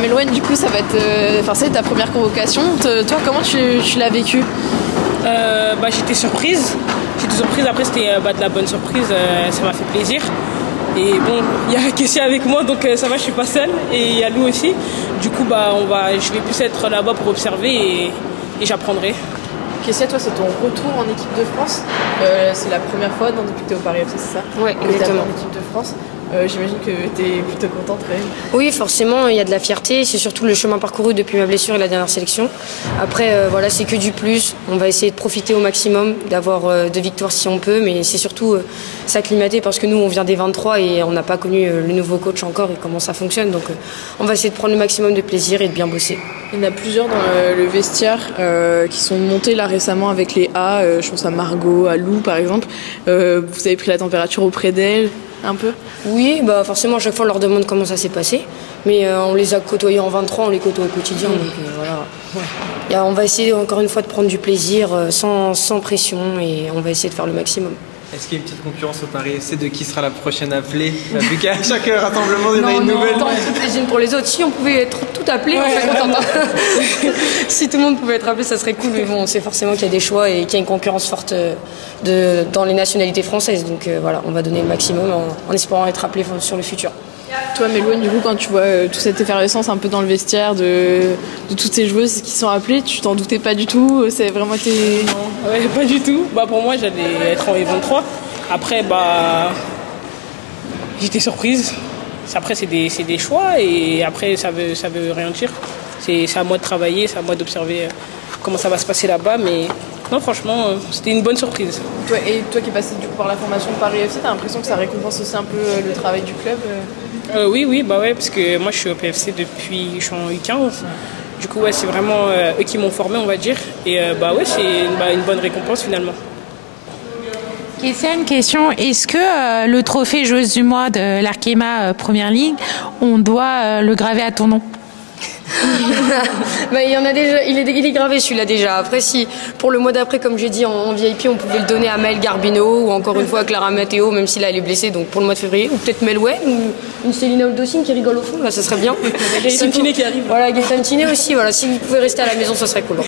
Melouen, du coup, ça va être, c'est ta première convocation. Toi, comment tu l'as vécu? J'étais surprise. Après, c'était de la bonne surprise. Ça m'a fait plaisir. Et bon, il y a Kessia avec moi, donc ça va, je suis pas seule. Et il y a Lou aussi. Du coup, je vais plus être là-bas pour observer et j'apprendrai. Kessia, toi, c'est ton retour en équipe de France. C'est la première fois depuis que tu es au Paris FC, c'est ça? Ouais, exactement. En équipe de France. J'imagine que tu es plutôt contente quand même. Oui, forcément, il y a de la fierté. C'est surtout le chemin parcouru depuis ma blessure et la dernière sélection. Après, c'est que du plus. On va essayer de profiter au maximum, d'avoir 2 victoires si on peut. Mais c'est surtout s'acclimater parce que nous, on vient des 23 et on n'a pas connu le nouveau coach encore et comment ça fonctionne. Donc, on va essayer de prendre le maximum de plaisir et de bien bosser. Il y en a plusieurs dans le vestiaire qui sont montés là récemment avec les A. Je pense à Margot, à Lou par exemple. Vous avez pris la température auprès d'elles un peu? Oui, forcément à chaque fois on leur demande comment ça s'est passé. Mais on les a côtoyés en 23, on les côtoie au quotidien. Donc voilà. Ouais. On va essayer encore une fois de prendre du plaisir sans pression et on va essayer de faire le maximum. Est-ce qu'il y a une petite concurrence au Paris FC de qui sera la prochaine appelée? Vu qu'à chaque rassemblement, il y en a une nouvelle. Non, toutes les unes pour les autres. Si on pouvait être tout appelé, on serait content. Si tout le monde pouvait être appelé, ça serait cool. Mais bon, on sait forcément qu'il y a des choix et qu'il y a une concurrence forte dans les nationalités françaises. Donc voilà, on va donner le maximum en espérant être appelé sur le futur. Toi, Melouen, du coup, quand tu vois toute cette effervescence un peu dans le vestiaire de toutes ces joueuses qui sont appelées, tu t'en doutais pas du tout? C'est vraiment Non, ouais, pas du tout. Pour moi, j'allais être en U23. Après, j'étais surprise. Après, c'est des choix et après, ça veut rien dire. C'est à moi de travailler, c'est à moi d'observer comment ça va se passer là-bas. Mais non, franchement, c'était une bonne surprise. Et toi qui es passé du coup par la formation de Paris FC, t'as l'impression que ça récompense aussi un peu le travail du club? Oui, parce que moi je suis au PFC depuis je suis en U15. Du coup, c'est vraiment eux qui m'ont formé, on va dire. Et c'est une bonne récompense finalement. Kessia, une question. Est-ce que le trophée joueuse du mois de l'Arkema Première Ligue, on doit le graver à ton nom? Il y en a déjà, il est gravé celui-là déjà. Après, si pour le mois d'après, comme j'ai dit en VIP, on pouvait le donner à Maëlle Garbino ou encore une fois à Clara Matteo, même si là elle est blessée, donc pour le mois de février, ou peut-être Melouen ou une Célina Oldossine qui rigole au fond, là ça serait bien. Gaëtan Tiné qui arrive. Voilà, Gaëtan Tiné aussi. Voilà, si vous pouvez rester à la maison, ça serait cool.